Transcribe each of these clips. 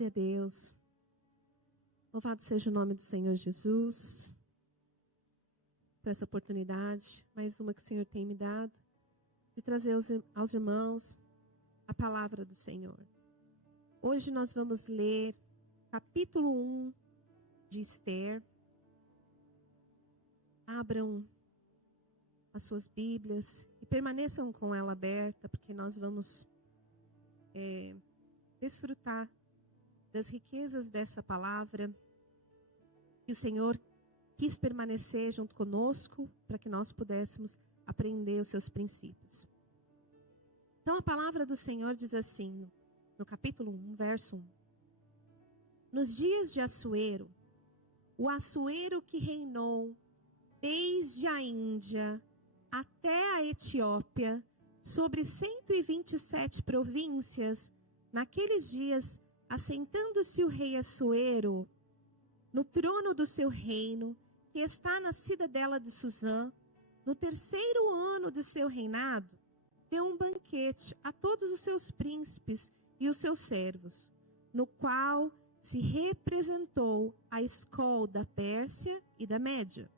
Glória a Deus. Louvado seja o nome do Senhor Jesus. Por essa oportunidade, mais uma que o Senhor tem me dado, de trazer aos irmãos a palavra do Senhor. Hoje nós vamos ler capítulo 1 de Esther. Abram as suas Bíblias e permaneçam com ela aberta, porque nós vamos desfrutar das riquezas dessa palavra. E o Senhor quis permanecer junto conosco para que nós pudéssemos aprender os seus princípios. Então a palavra do Senhor diz assim, no capítulo 1, verso 1. Nos dias de Assuero, o Assuero que reinou desde a Índia até a Etiópia, sobre 127 províncias, naqueles dias, assentando-se o rei Assuero no trono do seu reino, que está na cidadela de Suzã, no 3º ano de seu reinado, deu um banquete a todos os seus príncipes e os seus servos, no qual se representou a escola da Pérsia e da Média.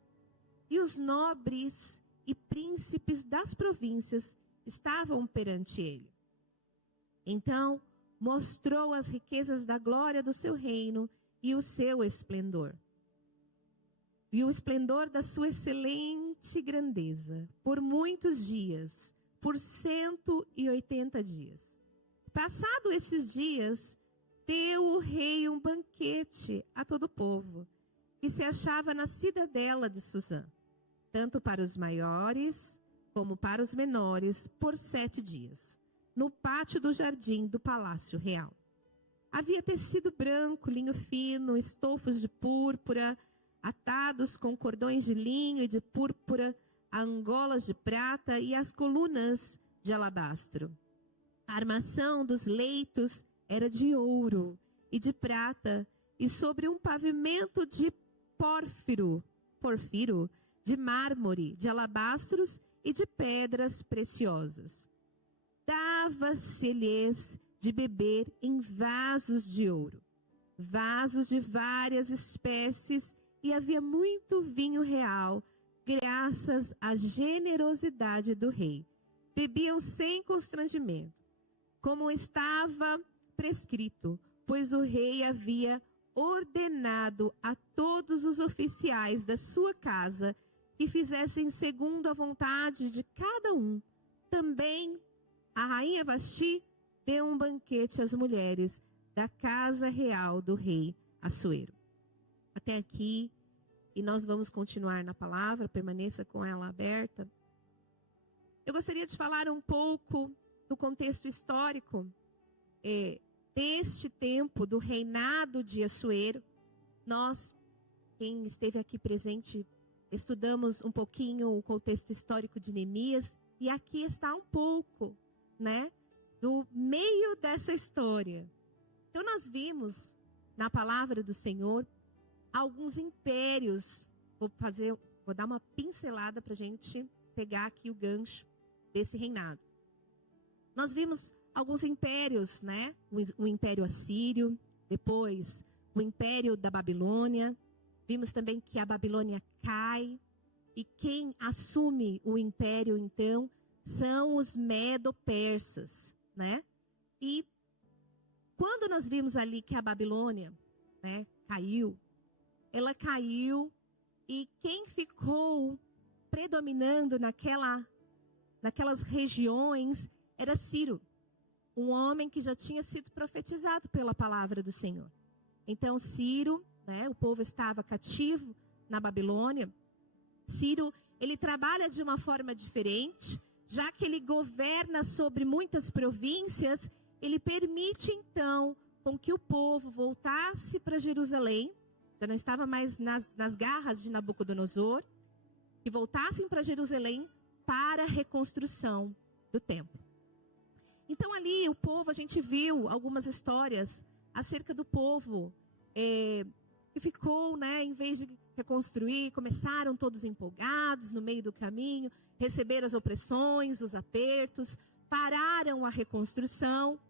E os nobres e príncipes das províncias estavam perante ele. Então mostrou as riquezas da glória do seu reino e o seu esplendor. E o esplendor da sua excelente grandeza, por muitos dias, por 180 dias. Passado estes dias, deu o rei um banquete a todo o povo, que se achava na cidadela de Suzã, tanto para os maiores como para os menores, por 7 dias, no pátio do jardim do palácio real. Havia tecido branco, linho fino, estofos de púrpura, atados com cordões de linho e de púrpura, angolas de prata e as colunas de alabastro. A armação dos leitos era de ouro e de prata, e sobre um pavimento de porfiro, de mármore, de alabastros e de pedras preciosas. Dava-se-lhes de beber em vasos de ouro, vasos de várias espécies, e havia muito vinho real, graças à generosidade do rei. Bebiam sem constrangimento, como estava prescrito, pois o rei havia ordenado a todos os oficiais da sua casa que fizessem segundo a vontade de cada um. Também a rainha Vasti deu um banquete às mulheres da casa real do rei Assuero. Até aqui, e nós vamos continuar na palavra, permaneça com ela aberta. Eu gostaria de falar um pouco do contexto histórico deste tempo do reinado de Assuero. Nós, quem esteve aqui presente, estudamos um pouquinho o contexto histórico de Neemias, e aqui está um pouco, do meio dessa história. Então nós vimos na palavra do Senhor alguns impérios. Vou dar uma pincelada para a gente pegar aqui o gancho desse reinado. Nós vimos alguns impérios, o Império Assírio, depois o Império da Babilônia. Vimos também que a Babilônia cai, e quem assume o império, então, são os medo-persas, E quando nós vimos ali que a Babilônia, caiu, ela caiu, e quem ficou predominando naquelas regiões era Ciro, um homem que já tinha sido profetizado pela palavra do Senhor. Então Ciro, o povo estava cativo na Babilônia. Ciro, ele trabalha de uma forma diferente, já que ele governa sobre muitas províncias. Ele permite então com que o povo voltasse para Jerusalém, já não estava mais nas garras de Nabucodonosor, e voltassem para Jerusalém para a reconstrução do templo. Então ali o povo, a gente viu algumas histórias acerca do povo que ficou, em vez de reconstruir, começaram todos empolgados no meio do caminho, receberam as opressões, os apertos, pararam a reconstrução.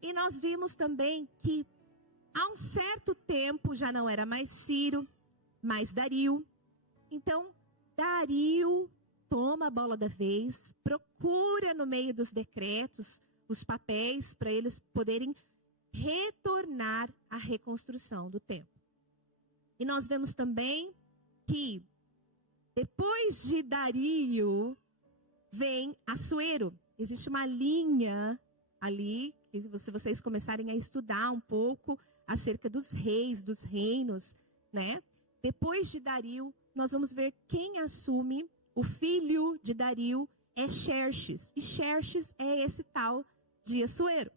E nós vimos também que Há um certo tempo, já não era mais Ciro, mas Dario. Então, Dario toma a bola da vez, procura no meio dos decretos os papéis para eles poderem retornar à reconstrução do templo. E nós vemos também que depois de Dario vem Assuero. Existe uma linha ali, que se vocês começarem a estudar um pouco acerca dos reis, dos reinos, né? Depois de Dario, nós vamos ver quem assume. O filho de Dario é Xerxes. E Xerxes é esse tal de Assuero.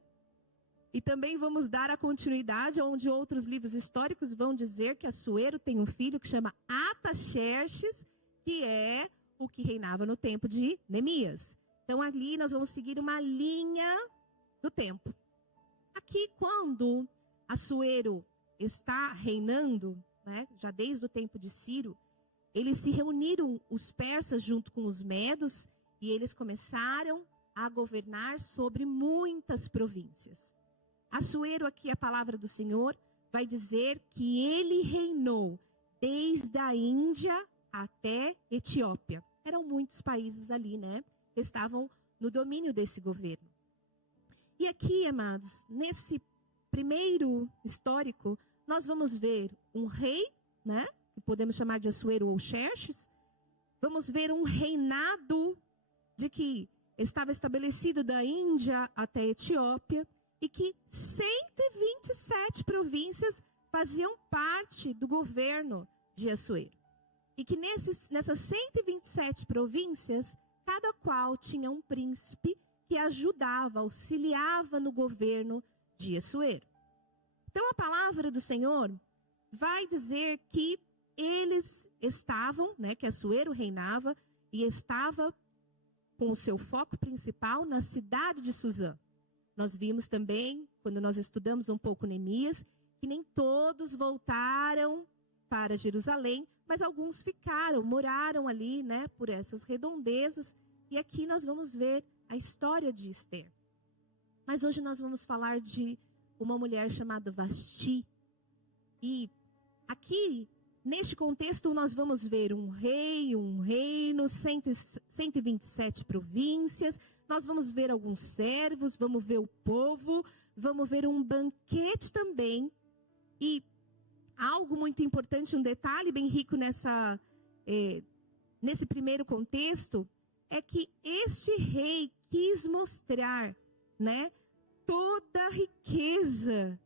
E também vamos dar a continuidade, onde outros livros históricos vão dizer que Assuero tem um filho que chama Ataxerxes, que é o que reinava no tempo de Neemias. Então, ali nós vamos seguir uma linha do tempo. Aqui, quando Assuero está reinando, né, já desde o tempo de Ciro, eles se reuniram, os persas, junto com os medos, e eles começaram a governar sobre muitas províncias. Assuero, aqui a palavra do Senhor, vai dizer que ele reinou desde a Índia até Etiópia. Eram muitos países ali, né, que estavam no domínio desse governo. E aqui, amados, nesse primeiro histórico, nós vamos ver um rei, né, que podemos chamar de Assuero ou Xerxes. Vamos ver um reinado de que estava estabelecido da Índia até a Etiópia e que 127 províncias faziam parte do governo de Assuero. E que nessas 127 províncias, cada qual tinha um príncipe que ajudava, auxiliava no governo de Assuero. Então, a palavra do Senhor vai dizer que eles estavam, né, que Assuero reinava e estava com o seu foco principal na cidade de Suzã. Nós vimos também, quando nós estudamos um pouco Neemias, que nem todos voltaram para Jerusalém, mas alguns ficaram, moraram ali, né, por essas redondezas. E aqui nós vamos ver a história de Esther. Mas hoje nós vamos falar de uma mulher chamada Vasti. E aqui, neste contexto, nós vamos ver um rei, um reino, 127 províncias. Nós vamos ver alguns servos, vamos ver o povo, vamos ver um banquete também. E algo muito importante, um detalhe bem rico nesse primeiro contexto, é que este rei quis mostrar, né, toda a riqueza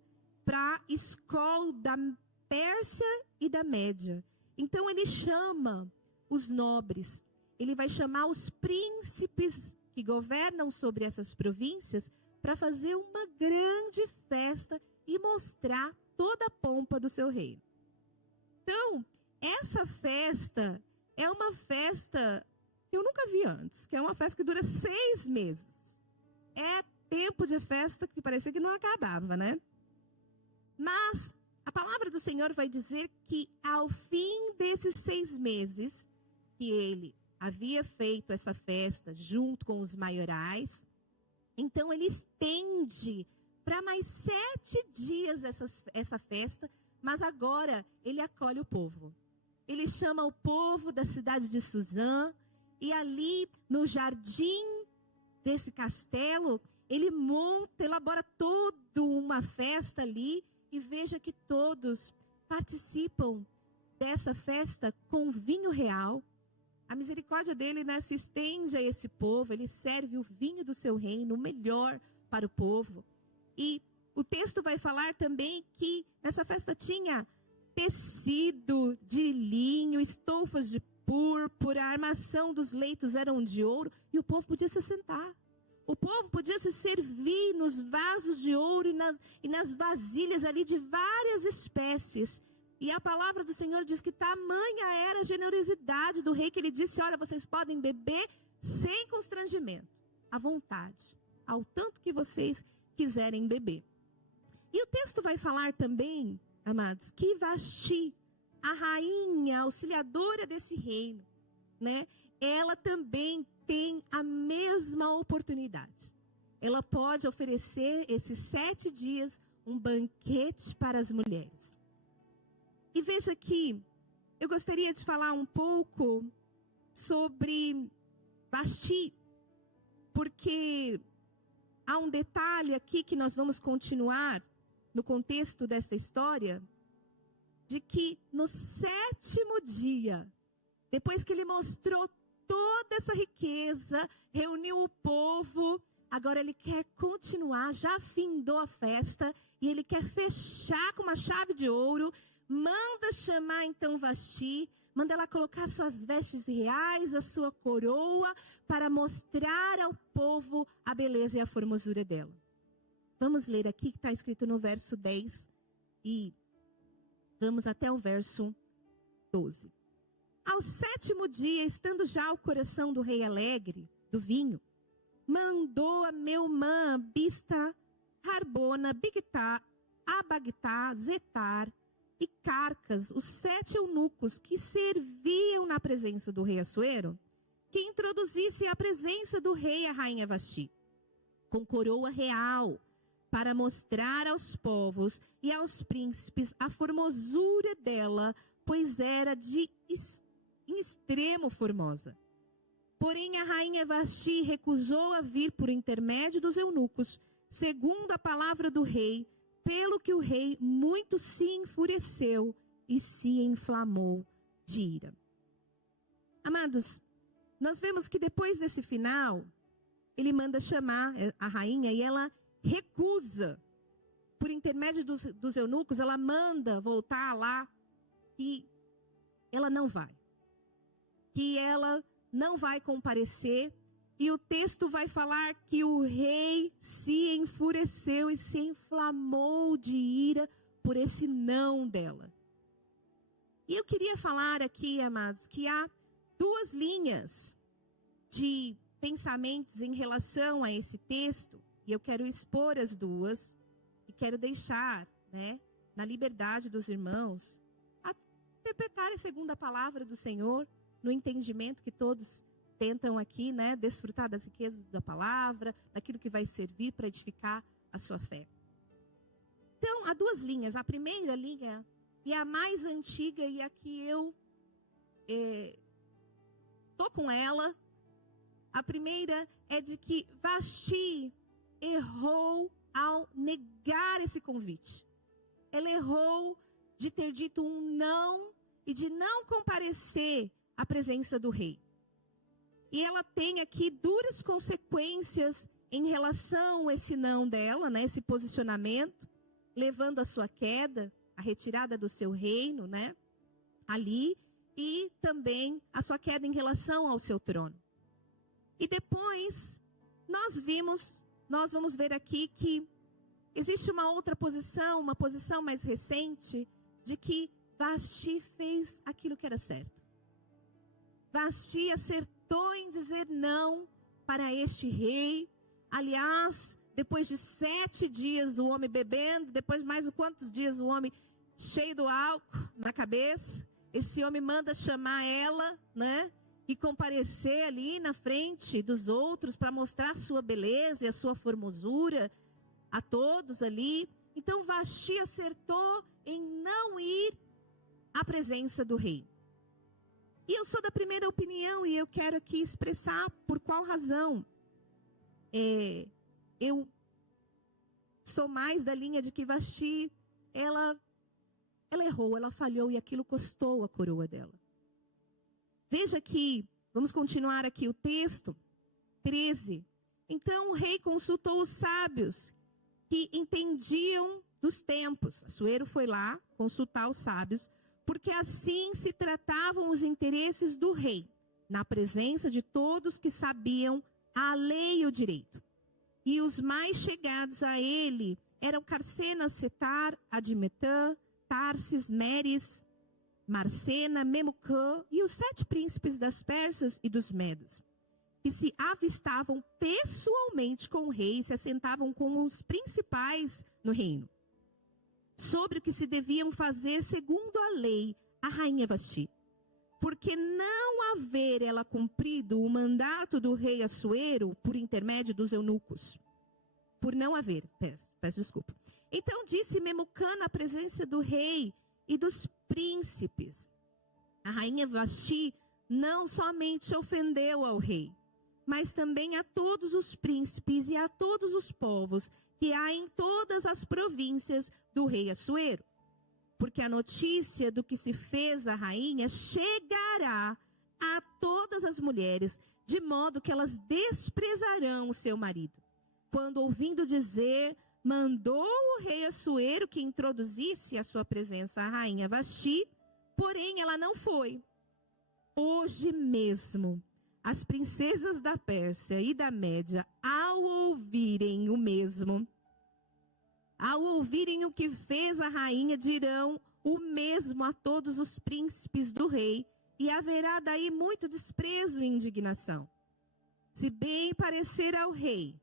para a escola da Pérsia e da Média. Então ele chama os nobres, ele vai chamar os príncipes que governam sobre essas províncias para fazer uma grande festa e mostrar toda a pompa do seu reino. Então, essa festa é uma festa que eu nunca vi antes, que é uma festa que dura 6 meses. É tempo de festa que parecia que não acabava, né? Mas a palavra do Senhor vai dizer que ao fim desses 6 meses, que ele havia feito essa festa junto com os maiorais, então ele estende para mais 7 dias essa festa, mas agora ele acolhe o povo. Ele chama o povo da cidade de Suzã, e ali no jardim desse castelo, ele elabora toda uma festa ali, e veja que todos participam dessa festa com vinho real. A misericórdia dele, né, se estende a esse povo, ele serve o vinho do seu reino, o melhor para o povo. E o texto vai falar também que nessa festa tinha tecido de linho, estofas de púrpura, a armação dos leitos eram de ouro, e o povo podia se sentar. O povo podia se servir nos vasos de ouro e nas vasilhas ali de várias espécies. E a palavra do Senhor diz que tamanha era a generosidade do rei, que ele disse: olha, vocês podem beber sem constrangimento, à vontade, ao tanto que vocês quiserem beber. E o texto vai falar também, amados, que Vasti, a rainha auxiliadora desse reino, né, ela também tem a mesma oportunidade. Ela pode oferecer esses 7 dias um banquete para as mulheres. E veja que eu gostaria de falar um pouco sobre Vasti, porque há um detalhe aqui que nós vamos continuar no contexto dessa história, de que no 7º dia, depois que ele mostrou toda essa riqueza, reuniu o povo, agora ele quer continuar, já findou a festa, e ele quer fechar com uma chave de ouro, manda chamar então Vasti, manda ela colocar suas vestes reais, a sua coroa, para mostrar ao povo a beleza e a formosura dela. Vamos ler aqui que está escrito no verso 10 e vamos até o verso 12. Ao 7º dia, estando já o coração do rei alegre, do vinho, mandou a Meumã, Bista, Harbona, Bigtá, Abagtá, Zetar e Carcas, os 7 eunucos que serviam na presença do rei Assuero, que introduzissem à presença do rei a rainha Vasti, com coroa real, para mostrar aos povos e aos príncipes a formosura dela, pois era em extremo formosa. Porém, a rainha Vasti recusou a vir por intermédio dos eunucos, segundo a palavra do rei, pelo que o rei muito se enfureceu e se inflamou de ira. Amados, nós vemos que depois desse final, ele manda chamar a rainha e ela recusa. Por intermédio dos eunucos, ela manda voltar lá e ela não vai. Que ela não vai comparecer. E o texto vai falar que o rei se enfureceu e se inflamou de ira por esse não dela. E eu queria falar aqui, amados, que há 2 linhas de pensamentos em relação a esse texto. E eu quero expor as 2 e quero deixar, na liberdade dos irmãos, a interpretarem segundo a palavra do Senhor, no entendimento que todos tentam aqui, desfrutar das riquezas da palavra, daquilo que vai servir para edificar a sua fé. Então, há 2 linhas. A primeira linha, e a mais antiga, e a que eu estou com ela. A primeira é de que Vasti errou ao negar esse convite. Ela errou de ter dito um não e de não comparecer à presença do rei. E ela tem aqui duras consequências em relação a esse não dela, esse posicionamento, levando a sua queda, a retirada do seu reino, ali, e também a sua queda em relação ao seu trono. E depois, nós vamos ver aqui que existe uma outra posição, uma posição mais recente, de que Vasti fez aquilo que era certo. Vasti acertou em dizer não para este rei. Aliás, depois de 7 dias o homem bebendo, depois mais quantos dias o homem cheio do álcool na cabeça, esse homem manda chamar ela, e comparecer ali na frente dos outros para mostrar a sua beleza e a sua formosura a todos ali. Então Vasti acertou em não ir à presença do rei. E eu sou da primeira opinião e eu quero aqui expressar por qual razão. Eu sou mais da linha de que Vasti, ela errou, ela falhou e aquilo custou a coroa dela. Veja aqui, vamos continuar aqui o texto, 13. Então o rei consultou os sábios que entendiam dos tempos. Assuero foi lá consultar os sábios, porque assim se tratavam os interesses do rei, na presença de todos que sabiam a lei e o direito. E os mais chegados a ele eram Carcenas, Setar, Admetã, Tarsis, Meres, Marcena, Memucã e os 7 príncipes das Persas e dos Medos, que se avistavam pessoalmente com o rei e se assentavam com os principais no reino, sobre o que se deviam fazer segundo a lei, a rainha Vasti. Porque não haver ela cumprido o mandato do rei Assuero por intermédio dos eunucos. Por não haver, peço desculpa. Então disse Memucã na presença do rei e dos príncipes. A rainha Vasti não somente ofendeu ao rei, mas também a todos os príncipes e a todos os povos que há em todas as províncias do rei Assuero. Porque a notícia do que se fez à rainha chegará a todas as mulheres, de modo que elas desprezarão o seu marido. Quando ouvindo dizer, mandou o rei Assuero que introduzisse à sua presença a rainha Vasti, porém ela não foi. Hoje mesmo, as princesas da Pérsia e da Média, ao ouvirem o mesmo, ao ouvirem o que fez a rainha, dirão o mesmo a todos os príncipes do rei, e haverá daí muito desprezo e indignação. Se bem parecer ao rei,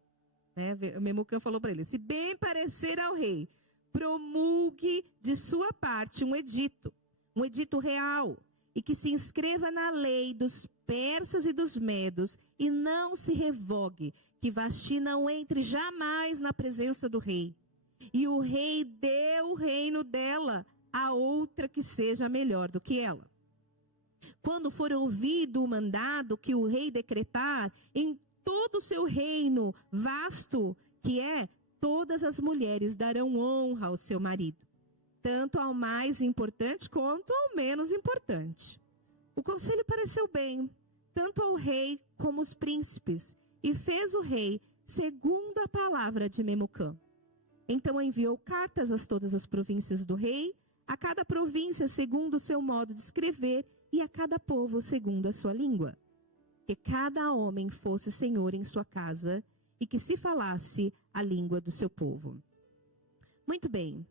o Memucã falou para ele, se bem parecer ao rei, promulgue de sua parte um edito real, e que se inscreva na lei dos persas e dos medos, e não se revogue, que Vasti não entre jamais na presença do rei. E o rei deu o reino dela a outra que seja melhor do que ela. Quando for ouvido o mandado que o rei decretar, em todo o seu reino vasto, que é, todas as mulheres darão honra ao seu marido, tanto ao mais importante quanto ao menos importante. O conselho pareceu bem, tanto ao rei como aos príncipes, e fez o rei segundo a palavra de Memucã. Então enviou cartas a todas as províncias do rei, a cada província segundo o seu modo de escrever, e a cada povo segundo a sua língua. Que cada homem fosse senhor em sua casa, e que se falasse a língua do seu povo. Muito bem.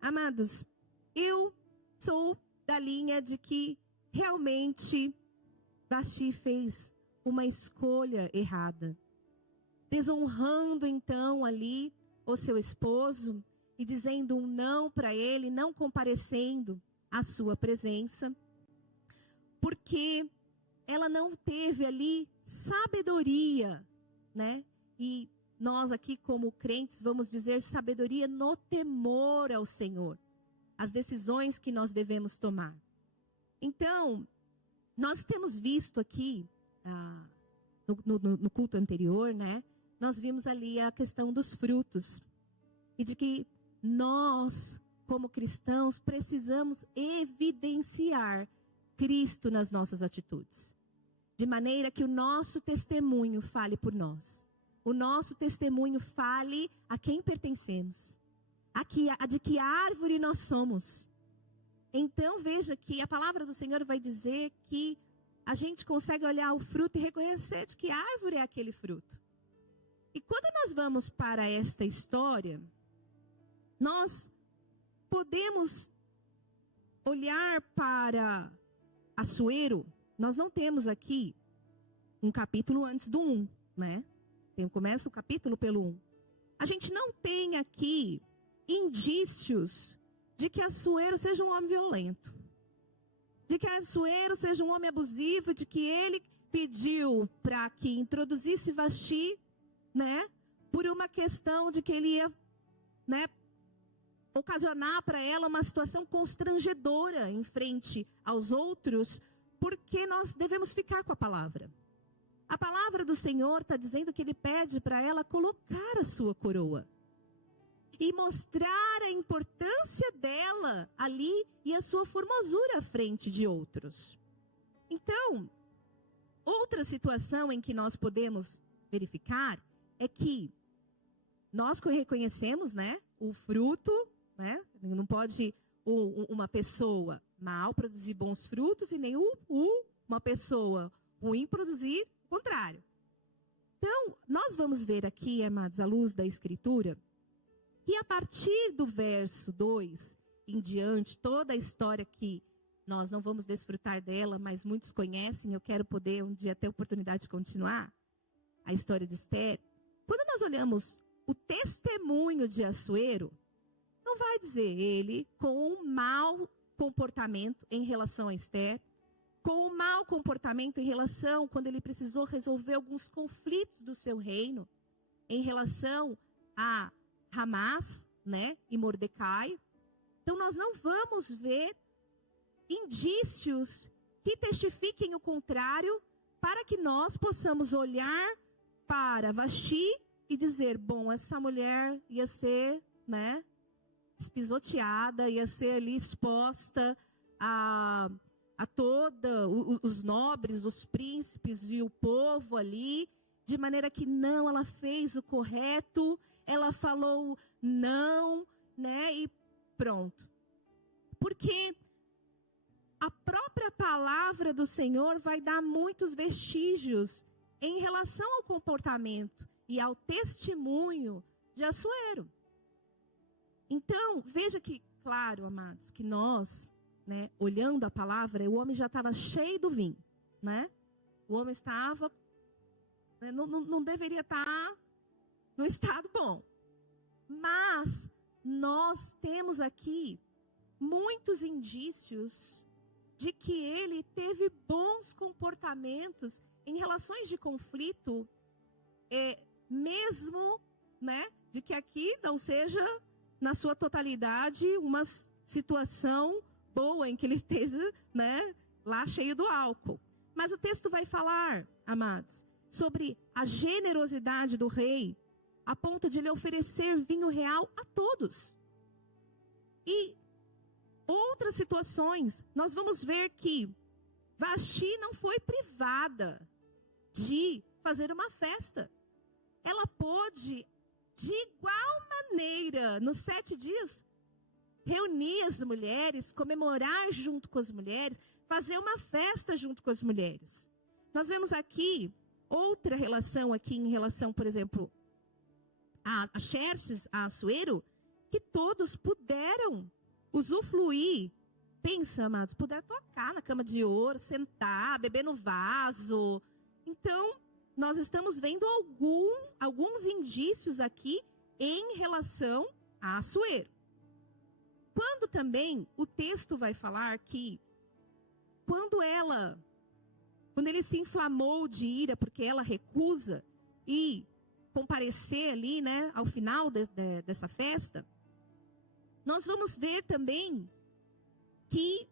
Amados, eu sou da linha de que realmente Vasti fez uma escolha errada, desonrando então ali o seu esposo e dizendo um não para ele, não comparecendo à sua presença, porque ela não teve ali sabedoria, né? E nós aqui como crentes vamos dizer sabedoria no temor ao Senhor, as decisões que nós devemos tomar. Então, nós temos visto aqui, no culto anterior, né? Nós vimos ali a questão dos frutos. E de que nós, como cristãos, precisamos evidenciar Cristo nas nossas atitudes. De maneira que o nosso testemunho fale por nós. O nosso testemunho fale a quem pertencemos. De que árvore nós somos. Então veja que a palavra do Senhor vai dizer que a gente consegue olhar o fruto e reconhecer de que árvore é aquele fruto. E quando nós vamos para esta história, nós podemos olhar para Assuero. Nós não temos aqui um capítulo antes do 1, né? Começa o capítulo pelo 1. A gente não tem aqui indícios de que Assuero seja um homem violento. De que Assuero seja um homem abusivo, de que ele pediu para que introduzisse Vasti, né? Por uma questão de que ele ia, né, ocasionar para ela uma situação constrangedora em frente aos outros, porque nós devemos ficar com a palavra. A palavra do Senhor está dizendo que ele pede para ela colocar a sua coroa e mostrar a importância dela ali e a sua formosura à frente de outros. Então, outra situação em que nós podemos verificar é que nós reconhecemos, né, o fruto, né? Não pode uma pessoa mal produzir bons frutos e nem uma pessoa ruim produzir o contrário. Então, nós vamos ver aqui, amados, à luz da Escritura, que a partir do verso 2 em diante, toda a história que nós não vamos desfrutar dela, mas muitos conhecem, eu quero poder um dia ter a oportunidade de continuar a história de Esther. Quando nós olhamos o testemunho de Assuero, não vai dizer ele com um mau comportamento em relação a Esther, com um mau comportamento em relação quando ele precisou resolver alguns conflitos do seu reino, em relação a Hamas, né, e Mordecai. Então nós não vamos ver indícios que testifiquem o contrário, para que nós possamos olhar para Vasti e dizer, bom, essa mulher ia ser, né, espisoteada, ia ser ali exposta a todos os nobres, os príncipes e o povo ali, de maneira que não, ela fez o correto, ela falou não, né, e pronto. Porque a própria palavra do Senhor vai dar muitos vestígios em relação ao comportamento e ao testemunho de Assuero. Então, veja que, claro, amados, que nós, né, olhando a palavra, o homem já estava cheio do vinho, né? O homem estava, né, não deveria estar no estado bom. Mas nós temos aqui muitos indícios de que ele teve bons comportamentos em relações de conflito, mesmo, né, de que aqui não seja, na sua totalidade, uma situação boa em que ele esteja, né, lá cheio do álcool. Mas o texto vai falar, amados, sobre a generosidade do rei, a ponto de ele oferecer vinho real a todos. E outras situações, nós vamos ver que Vasti não foi privada de fazer uma festa. Ela pôde, de igual maneira, nos 7 dias, reunir as mulheres, comemorar junto com as mulheres, fazer uma festa junto com as mulheres. Nós vemos aqui outra relação aqui em relação, por exemplo, a Xerxes, a Assuero, que todos puderam usufruir. Pensa, amados, puderam tocar na cama de ouro, sentar, beber no vaso. Então, nós estamos vendo alguns indícios aqui em relação a Assuero. Quando também o texto vai falar que quando ele se inflamou de ira porque ela recusa e comparecer ali, né, ao final dessa festa, nós vamos ver também que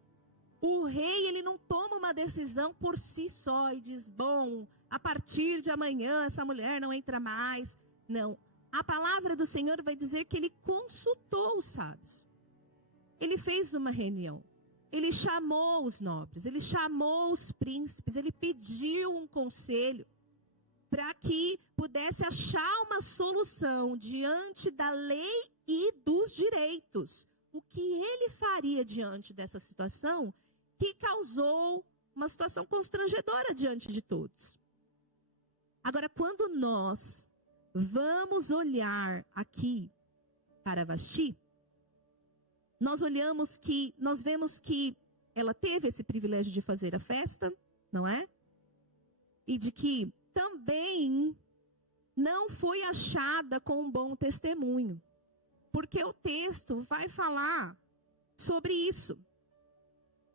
o rei, ele não toma uma decisão por si só e diz, bom, a partir de amanhã essa mulher não entra mais. Não, a palavra do Senhor vai dizer que ele consultou os sábios. Ele fez uma reunião. Ele chamou os nobres, ele chamou os príncipes, ele pediu um conselho para que pudesse achar uma solução diante da lei e dos direitos. O que ele faria diante dessa situação que causou uma situação constrangedora diante de todos. Agora, quando nós vamos olhar aqui para Vasti, nós vemos que ela teve esse privilégio de fazer a festa, não é? E de que também não foi achada com um bom testemunho. Porque o texto vai falar sobre isso.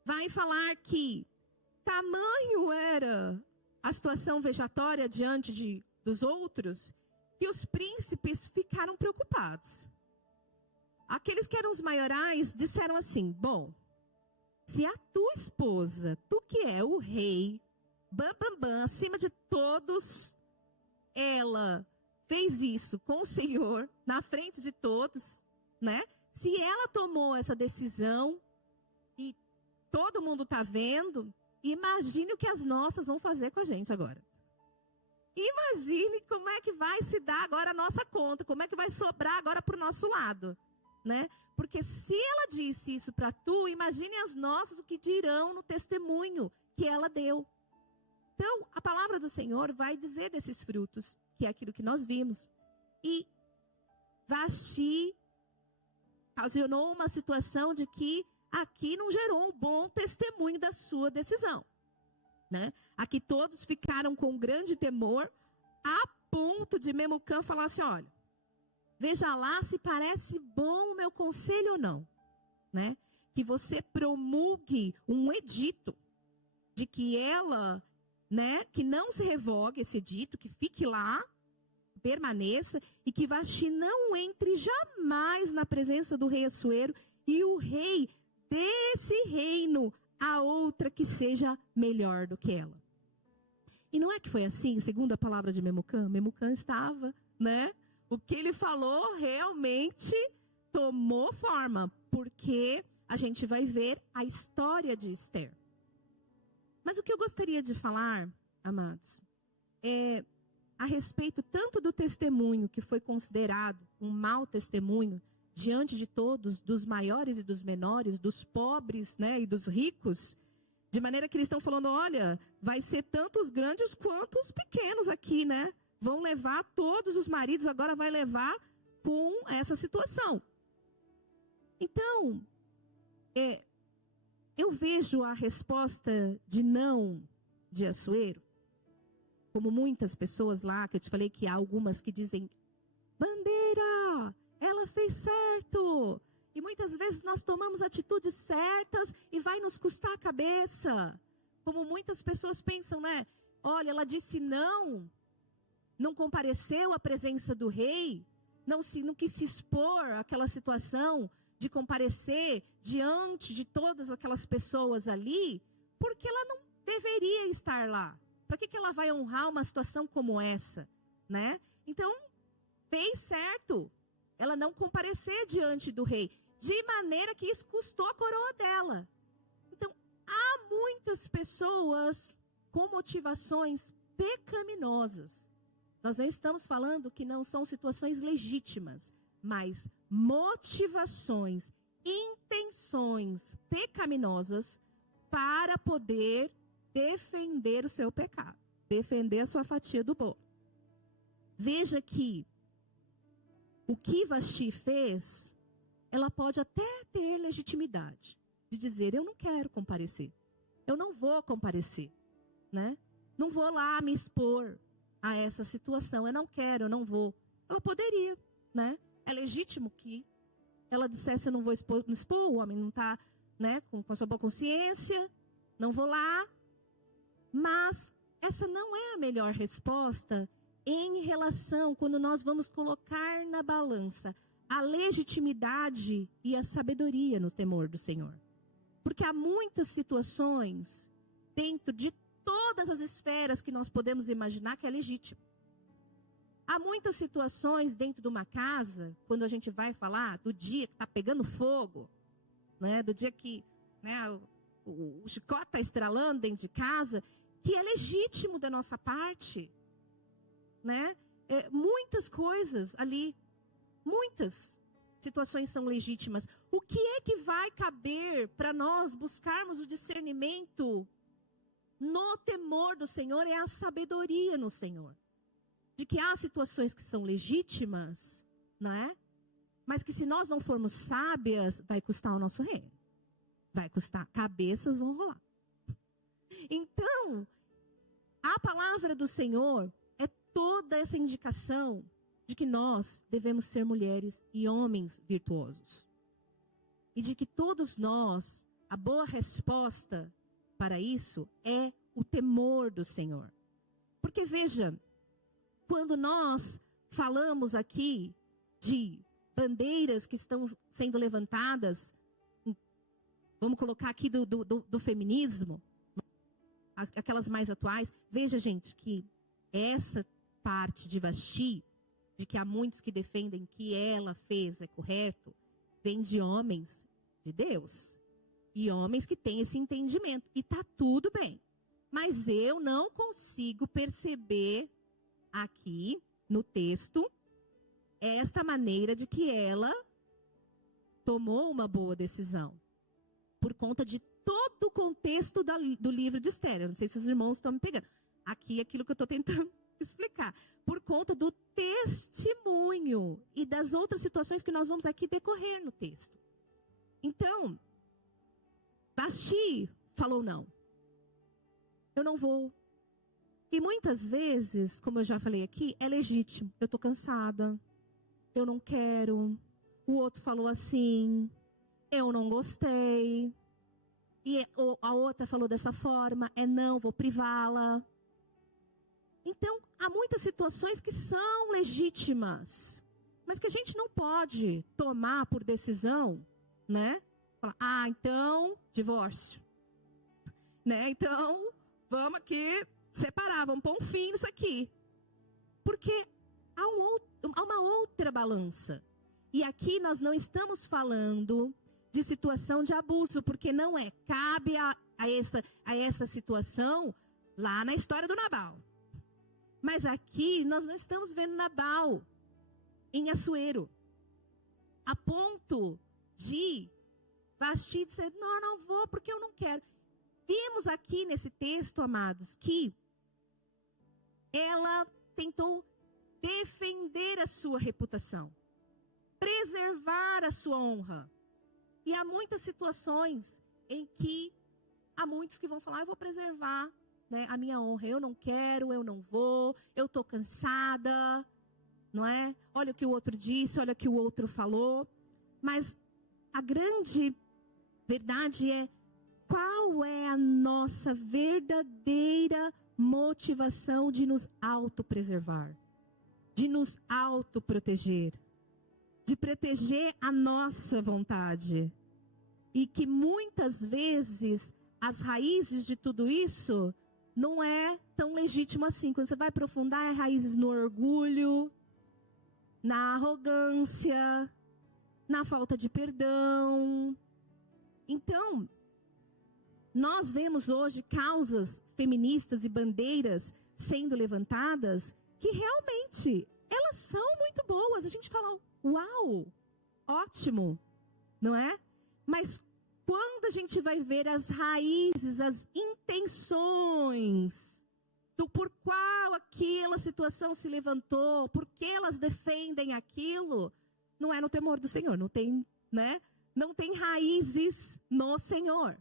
Vai falar que tamanho era a situação vexatória diante dos outros, que os príncipes ficaram preocupados. Aqueles que eram os maiorais disseram assim, bom, se a tua esposa, tu que é o rei, acima de todos, ela fez isso com o Senhor, na frente de todos, né? Se ela tomou essa decisão e todo mundo está vendo, imagine o que as nossas vão fazer com a gente agora. Imagine como é que vai se dar agora a nossa conta, como é que vai sobrar agora para o nosso lado, né? Porque se ela disse isso para tu, imagine as nossas o que dirão no testemunho que ela deu. Então, a palavra do Senhor vai dizer desses frutos, que é aquilo que nós vimos. E Vasti ocasionou uma situação de que aqui não gerou um bom testemunho da sua decisão, né? Aqui todos ficaram com grande temor, a ponto de Memucã falar assim, olha, veja lá se parece bom o meu conselho ou não, né? Que você promulgue um edito de que ela, né, que não se revogue esse edito, que fique lá permaneça e que Vasti não entre jamais na presença do rei Assuero e o rei desse reino a outra que seja melhor do que ela. E não é que foi assim, segundo a palavra de Memucã? Memucã estava, né? O que ele falou realmente tomou forma, porque a gente vai ver a história de Esther. Mas o que eu gostaria de falar, amados, é a respeito tanto do testemunho que foi considerado um mau testemunho diante de todos, dos maiores e dos menores, dos pobres, né, e dos ricos, de maneira que eles estão falando, olha, vai ser tanto os grandes quanto os pequenos aqui, né? Vão levar todos os maridos, agora vai levar com essa situação. Então, eu vejo a resposta de não de Assuero, como muitas pessoas lá, que eu te falei que há algumas que dizem, bandeira, ela fez certo. E muitas vezes nós tomamos atitudes certas e vai nos custar a cabeça. Como muitas pessoas pensam, né? Olha, ela disse não compareceu à presença do rei, não quis se expor àquela situação de comparecer diante de todas aquelas pessoas ali, porque ela não deveria estar lá. Para que ela vai honrar uma situação como essa, né? Então, fez certo ela não comparecer diante do rei, de maneira que isso custou a coroa dela. Então, há muitas pessoas com motivações pecaminosas. Nós não estamos falando que não são situações legítimas, mas motivações, intenções pecaminosas para poder defender o seu pecado, defender a sua fatia do bolo. Veja que o que Vasti fez, ela pode até ter legitimidade de dizer, eu não quero comparecer, eu não vou comparecer, né? Não vou lá me expor a essa situação, eu não quero, eu não vou. Ela poderia, né? É legítimo que ela dissesse, eu não vou me expor, o homem não está, né, com a sua boa consciência, não vou lá. Mas essa não é a melhor resposta em relação, quando nós vamos colocar na balança a legitimidade e a sabedoria no temor do Senhor. Porque há muitas situações dentro de todas as esferas que nós podemos imaginar que é legítimo. Há muitas situações dentro de uma casa, quando a gente vai falar do dia que está pegando fogo, né, do dia que, né, o chicote está estralando dentro de casa, que é legítimo da nossa parte, né? Muitas coisas ali, muitas situações são legítimas. O que é que vai caber para nós buscarmos o discernimento no temor do Senhor? É a sabedoria no Senhor. De que há situações que são legítimas, né? Mas que se nós não formos sábias, vai custar o nosso reino. Vai custar, cabeças vão rolar. Então, a palavra do Senhor é toda essa indicação de que nós devemos ser mulheres e homens virtuosos. E de que todos nós, a boa resposta para isso é o temor do Senhor. Porque veja, quando nós falamos aqui de bandeiras que estão sendo levantadas, vamos colocar aqui do feminismo, aquelas mais atuais, veja, gente, que essa parte de Vasti, de que há muitos que defendem que ela fez é correto, vem de homens de Deus. E homens que têm esse entendimento. E está tudo bem. Mas eu não consigo perceber aqui no texto esta maneira de que ela tomou uma boa decisão. Por conta de todo o contexto do livro de Esther. Eu não sei se os irmãos estão me pegando. Aqui é aquilo que eu estou tentando explicar. Por conta do testemunho e das outras situações que nós vamos aqui decorrer no texto. Então, Vasti falou não. Eu não vou. E muitas vezes, como eu já falei aqui, é legítimo. Eu estou cansada. Eu não quero. O outro falou assim. Eu não gostei. E a outra falou dessa forma. Não, vou privá-la. Então, há muitas situações que são legítimas, mas que a gente não pode tomar por decisão, né? Falar, então, divórcio. Né? Então, vamos aqui separar, vamos pôr um fim nisso aqui. Porque há uma outra balança. E aqui nós não estamos falando de situação de abuso, porque não é. Cabe a essa situação lá na história do Nabal. Mas aqui nós não estamos vendo Nabal em Assuero, a ponto de Vasti dizer, não vou porque eu não quero. Vimos aqui nesse texto, amados, que ela tentou defender a sua reputação, preservar a sua honra. E há muitas situações em que há muitos que vão falar, eu vou preservar, né, a minha honra, eu não quero, eu não vou, eu estou cansada, não é? Olha o que o outro disse, olha o que o outro falou. Mas a grande verdade é, qual é a nossa verdadeira motivação de nos autopreservar, de nos autoproteger, de proteger a nossa vontade? E que muitas vezes as raízes de tudo isso não é tão legítimo assim. Quando você vai aprofundar, é raízes no orgulho, na arrogância, na falta de perdão. Então, nós vemos hoje causas feministas e bandeiras sendo levantadas que realmente elas são muito boas. A gente fala, uau, ótimo, não é? Mas quando a gente vai ver as raízes, as intenções do por qual aquela situação se levantou, por que elas defendem aquilo, não é no temor do Senhor, não tem, né? Não tem raízes no Senhor.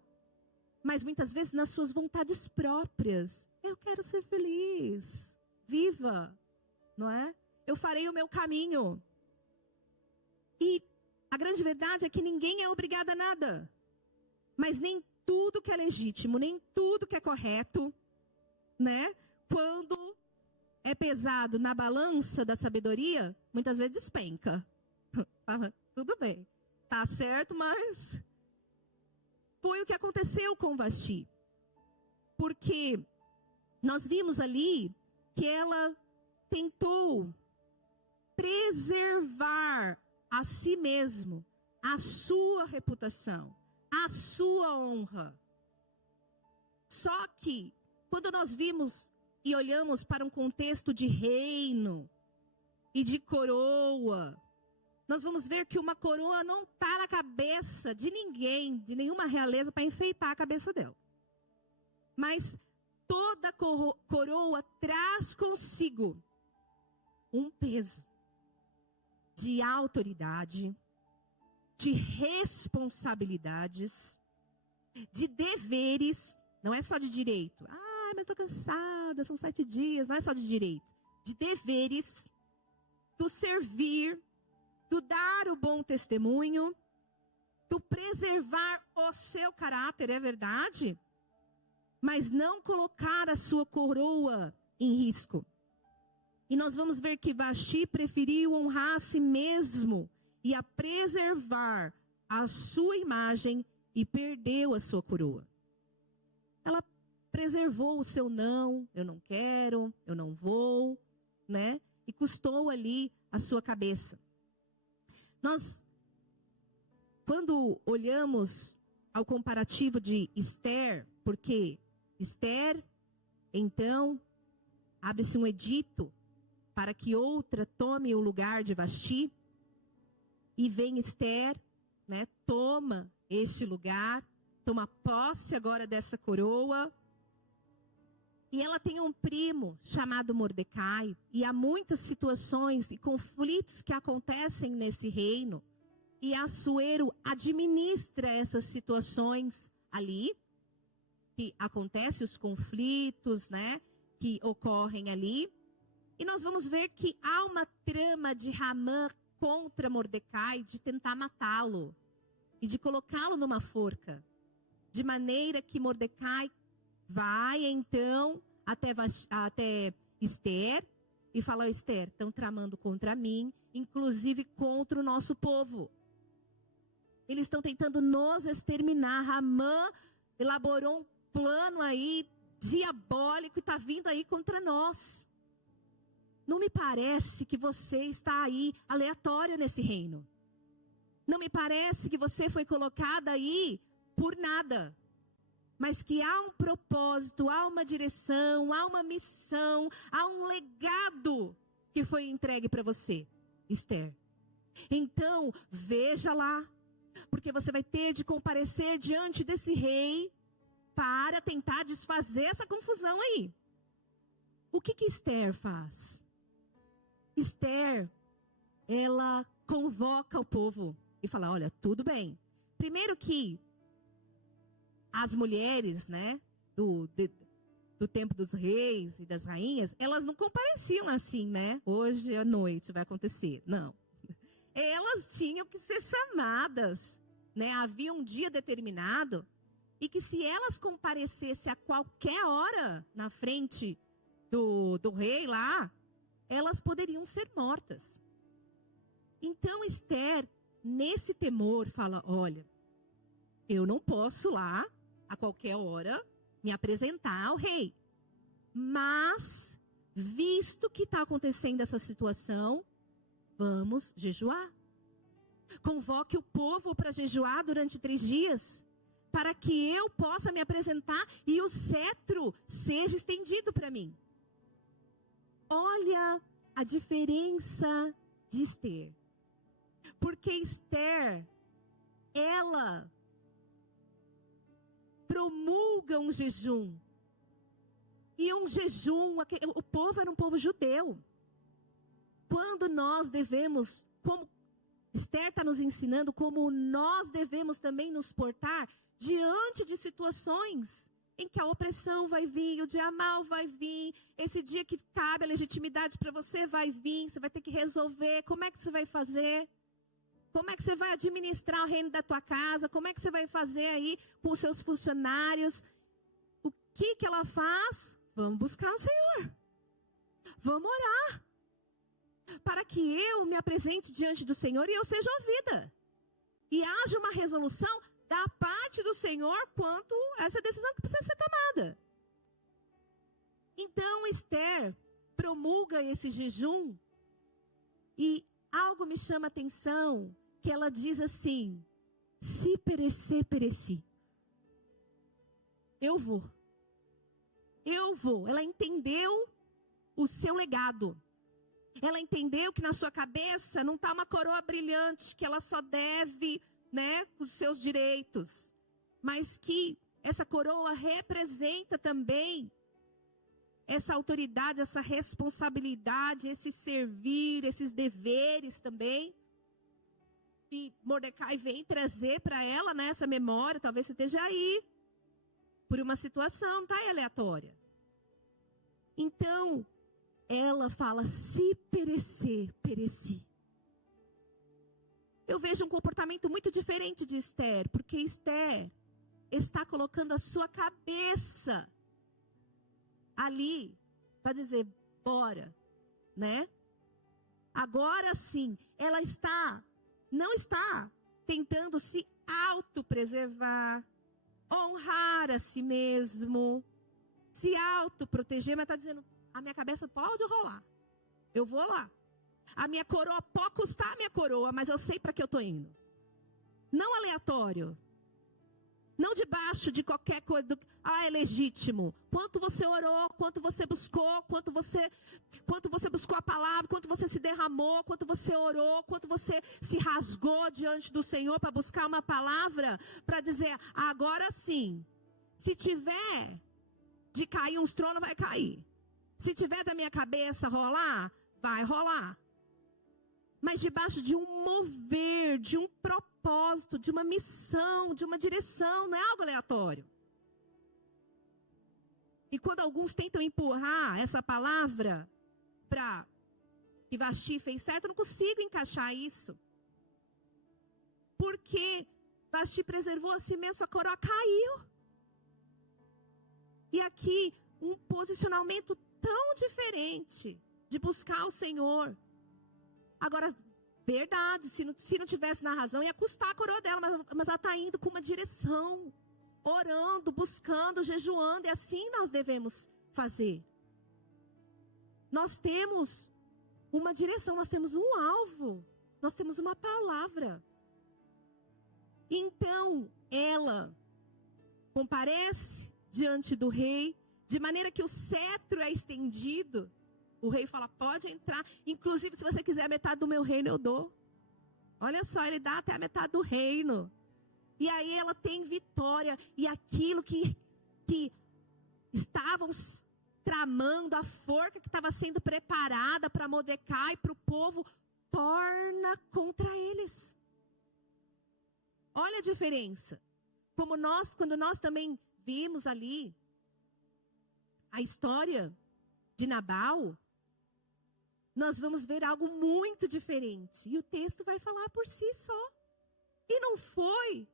Mas muitas vezes nas suas vontades próprias. Eu quero ser feliz, viva, não é? Eu farei o meu caminho. E a grande verdade é que ninguém é obrigado a nada. Mas nem tudo que é legítimo, nem tudo que é correto, né? Quando é pesado na balança da sabedoria, muitas vezes despenca. Tudo bem, tá certo, mas foi o que aconteceu com Vasti. Porque nós vimos ali que ela tentou preservar a si mesmo, a sua reputação, a sua honra. Só que, quando nós vimos e olhamos para um contexto de reino e de coroa, nós vamos ver que uma coroa não está na cabeça de ninguém, de nenhuma realeza, para enfeitar a cabeça dela. Mas toda coroa traz consigo um peso de autoridade, de responsabilidades, de deveres, não é só de direito. Mas estou cansada, são 7 dias, não é só de direito. De deveres, do servir, do dar o bom testemunho, do preservar o seu caráter, é verdade, mas não colocar a sua coroa em risco. E nós vamos ver que Vasti preferiu honrar a si mesmo e a preservar a sua imagem e perdeu a sua coroa. Ela preservou o seu não, eu não quero, eu não vou, né? E custou ali a sua cabeça. Nós, quando olhamos ao comparativo de Esther, porque Esther, então, abre-se um edito para que outra tome o lugar de Vasti, e vem Esther, né, toma este lugar, toma posse agora dessa coroa, e ela tem um primo chamado Mordecai, e há muitas situações e conflitos que acontecem nesse reino, e Assuero administra essas situações ali, que acontecem os conflitos, né, que ocorrem ali, e nós vamos ver que há uma trama de Hamã contra Mordecai, de tentar matá-lo, e de colocá-lo numa forca, de maneira que Mordecai vai, então, até Ester e fala: Ester, estão tramando contra mim, inclusive contra o nosso povo. Eles estão tentando nos exterminar. Amã elaborou um plano aí diabólico e está vindo aí contra nós. Não me parece que você está aí aleatório nesse reino. Não me parece que você foi colocada aí por nada. Mas que há um propósito, há uma direção, há uma missão, há um legado que foi entregue para você, Ester. Então, veja lá, porque você vai ter de comparecer diante desse rei para tentar desfazer essa confusão aí. O que Ester faz? Ester, ela convoca o povo e fala: olha, tudo bem. Primeiro que as mulheres, né, do tempo dos reis e das rainhas, elas não compareciam assim, né? Hoje à noite vai acontecer. Não. Elas tinham que ser chamadas, né? Havia um dia determinado e que se elas comparecessem a qualquer hora na frente do rei lá, elas poderiam ser mortas. Então Ester, nesse temor, fala: olha, eu não posso lá, a qualquer hora, me apresentar ao rei. Mas, visto que está acontecendo essa situação, vamos jejuar. Convoque o povo para jejuar durante 3 dias, para que eu possa me apresentar e o cetro seja estendido para mim. Olha a diferença de Ester. Porque Ester, ela promulga um jejum. E um jejum, o povo era um povo judeu. Quando nós devemos, como Ester está nos ensinando, como nós devemos também nos portar diante de situações em que a opressão vai vir, o dia mal vai vir, esse dia que cabe a legitimidade para você vai vir, você vai ter que resolver. Como é que você vai fazer? Como é que você vai administrar o reino da tua casa? Como é que você vai fazer aí com os seus funcionários? O que ela faz? Vamos buscar o Senhor. Vamos orar. Para que eu me apresente diante do Senhor e eu seja ouvida. E haja uma resolução da parte do Senhor quanto a essa decisão que precisa ser tomada. Então Ester promulga esse jejum e algo me chama a atenção, que ela diz assim: se perecer, pereci. Eu vou. Eu vou. Ela entendeu o seu legado. Ela entendeu que na sua cabeça não está uma coroa brilhante, que ela só deve, né, os seus direitos. Mas que essa coroa representa também essa autoridade, essa responsabilidade, esse servir, esses deveres também. E Mordecai vem trazer para ela, né, essa memória. Talvez você esteja aí por uma situação, não está aí aleatória. Então, ela fala: se perecer, pereci. Eu vejo um comportamento muito diferente de Ester, porque Ester está colocando a sua cabeça ali para dizer: bora, né? Agora sim, ela não está tentando se autopreservar, honrar a si mesmo, se autoproteger, mas está dizendo: a minha cabeça pode rolar, eu vou lá. A minha coroa pode custar a minha coroa, mas eu sei para que eu estou indo. Não aleatório. Não debaixo de qualquer coisa. É legítimo. Quanto você orou, quanto você buscou, quanto você buscou a palavra, quanto você se derramou, quanto você orou, quanto você se rasgou diante do Senhor para buscar uma palavra, para dizer: agora sim, se tiver de cair uns tronos, vai cair. Se tiver da minha cabeça rolar, vai rolar. Mas debaixo de um mover, de um propósito, de uma missão, de uma direção, não é algo aleatório. E quando alguns tentam empurrar essa palavra para que Vasti fez certo, eu não consigo encaixar isso. Porque Vasti preservou a si mesmo, a coroa caiu. E aqui, um posicionamento tão diferente de buscar o Senhor. Agora, verdade, se não tivesse na razão, ia custar a coroa dela, mas ela está indo com uma direção, orando, buscando, jejuando, e assim nós devemos fazer. Nós temos uma direção, nós temos um alvo, nós temos uma palavra. Então, ela comparece diante do rei, de maneira que o cetro é estendido. O rei fala, pode entrar, inclusive se você quiser a metade do meu reino eu dou. Olha só, ele dá até a metade do reino. E aí ela tem vitória, e aquilo que estavam tramando, a forca que estava sendo preparada para Mordecai, para o povo, torna contra eles. Olha a diferença. Quando nós também vimos ali a história de Nabal, nós vamos ver algo muito diferente. E o texto vai falar por si só. E não foi,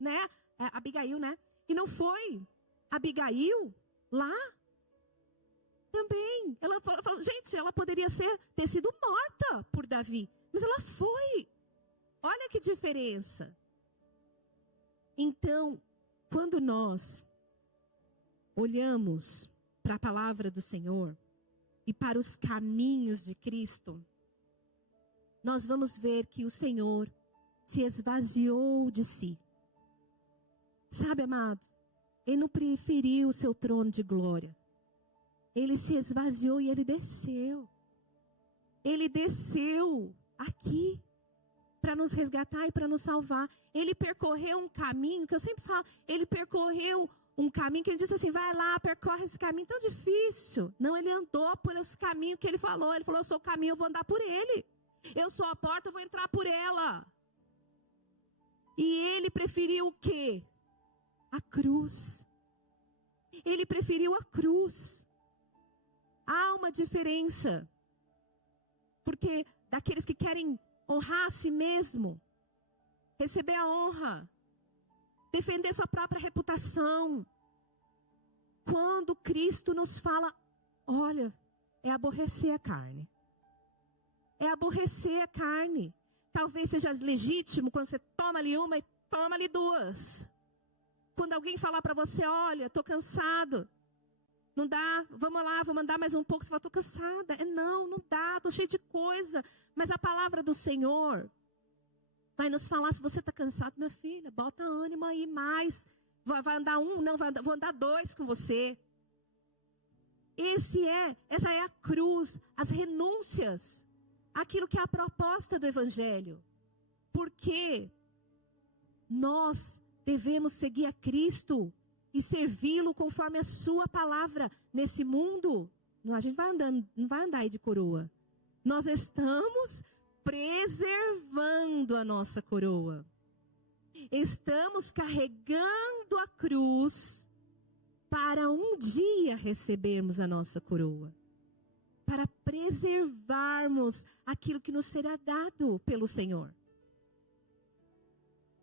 né? Abigail, né? E não foi Abigail lá também. Ela falou, gente, ela poderia ter sido morta por Davi. Mas ela foi. Olha que diferença. Então, quando nós olhamos para a palavra do Senhor e para os caminhos de Cristo, nós vamos ver que o Senhor se esvaziou de si. Sabe, amados, ele não preferiu o seu trono de glória. Ele se esvaziou e ele desceu. Ele desceu aqui para nos resgatar e para nos salvar. Ele percorreu um caminho, que eu sempre falo, ele percorreu um caminho que ele disse assim, vai lá, percorre esse caminho tão difícil. Não, ele andou por esse caminho que ele falou. Ele falou, eu sou o caminho, eu vou andar por ele. Eu sou a porta, eu vou entrar por ela. E ele preferiu o quê? A cruz. Ele preferiu a cruz. Há uma diferença. Porque daqueles que querem honrar a si mesmo, receber a honra, defender sua própria reputação. Quando Cristo nos fala, olha, é aborrecer a carne. É aborrecer a carne. Talvez seja legítimo quando você toma ali uma e toma ali duas. Quando alguém falar para você, olha, estou cansado. Não dá, vamos lá, vou mandar mais um pouco. Você fala, estou cansada. Não dá, estou cheio de coisa. Mas a palavra do Senhor vai nos falar, se você está cansado, minha filha, bota ânimo aí mais. Vai andar um, não, vou andar dois com você. Essa é a cruz, as renúncias. Aquilo que é a proposta do Evangelho. Porque nós devemos seguir a Cristo e servi-lo conforme a sua palavra. Nesse mundo, a gente não vai andar aí de coroa. Nós estamos preservando a nossa coroa. Estamos carregando a cruz para um dia recebermos a nossa coroa. Para preservarmos aquilo que nos será dado pelo Senhor.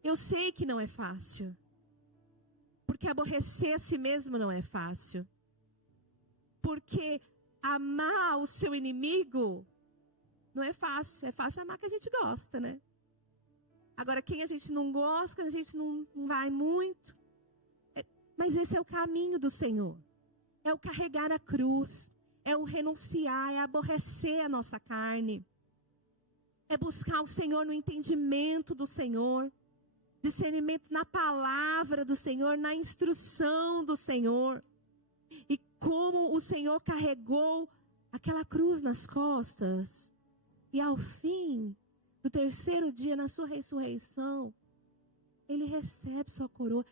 Eu sei que não é fácil. Porque aborrecer a si mesmo não é fácil. Porque amar o seu inimigo não é fácil. É fácil amar que a gente gosta, né? Agora, quem a gente não gosta, a gente não vai muito. Mas esse é o caminho do Senhor. É o carregar a cruz. É o renunciar, é aborrecer a nossa carne. É buscar o Senhor no entendimento do Senhor. Discernimento na palavra do Senhor, na instrução do Senhor. E como o Senhor carregou aquela cruz nas costas. E ao fim do terceiro dia, na sua ressurreição, Ele recebe sua coroa.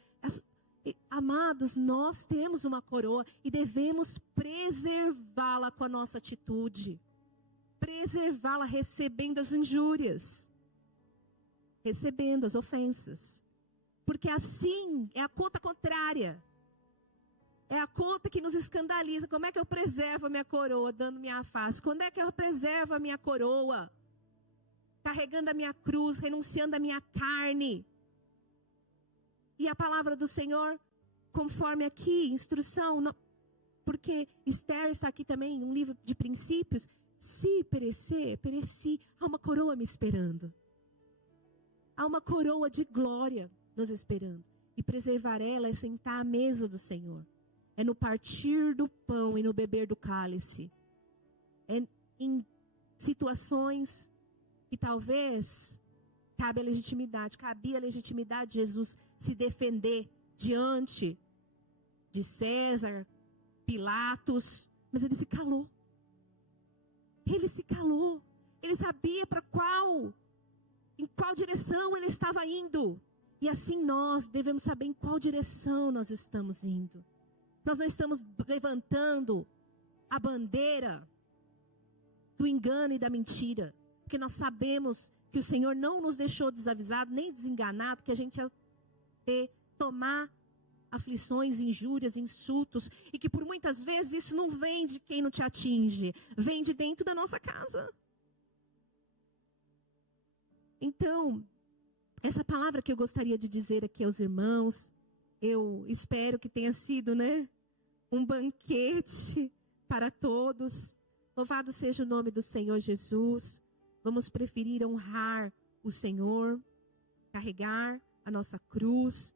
Amados, nós temos uma coroa e devemos preservá-la com a nossa atitude. Preservá-la recebendo as injúrias. Recebendo as ofensas. Porque assim é a conta contrária. É a conta que nos escandaliza. Como é que eu preservo a minha coroa dando minha face? Quando é que eu preservo a minha coroa? Carregando a minha cruz, renunciando a minha carne. E a palavra do Senhor, conforme aqui, instrução, porque Esther está aqui também, um livro de princípios. Se perecer, pereci. Há uma coroa me esperando. Há uma coroa de glória nos esperando. E preservar ela é sentar à mesa do Senhor. É no partir do pão e no beber do cálice. É em situações que talvez cabia a legitimidade de Jesus se defender diante de César, Pilatos, mas ele se calou. Ele se calou. Ele sabia em qual direção ele estava indo. E assim nós devemos saber em qual direção nós estamos indo. Nós não estamos levantando a bandeira do engano e da mentira. Porque nós sabemos que o Senhor não nos deixou desavisado, nem desenganado, que a gente ia tomar aflições, injúrias, insultos, e que por muitas vezes isso não vem de quem não te atinge, vem de dentro da nossa casa. Então, essa palavra que eu gostaria de dizer aqui aos irmãos, eu espero que tenha sido, um banquete para todos. Louvado seja o nome do Senhor Jesus. Vamos preferir honrar o Senhor, carregar a nossa cruz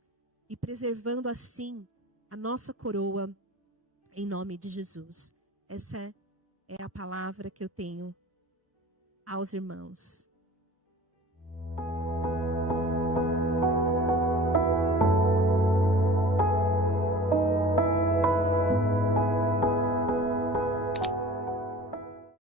e preservando assim a nossa coroa em nome de Jesus. Essa é a palavra que eu tenho aos irmãos.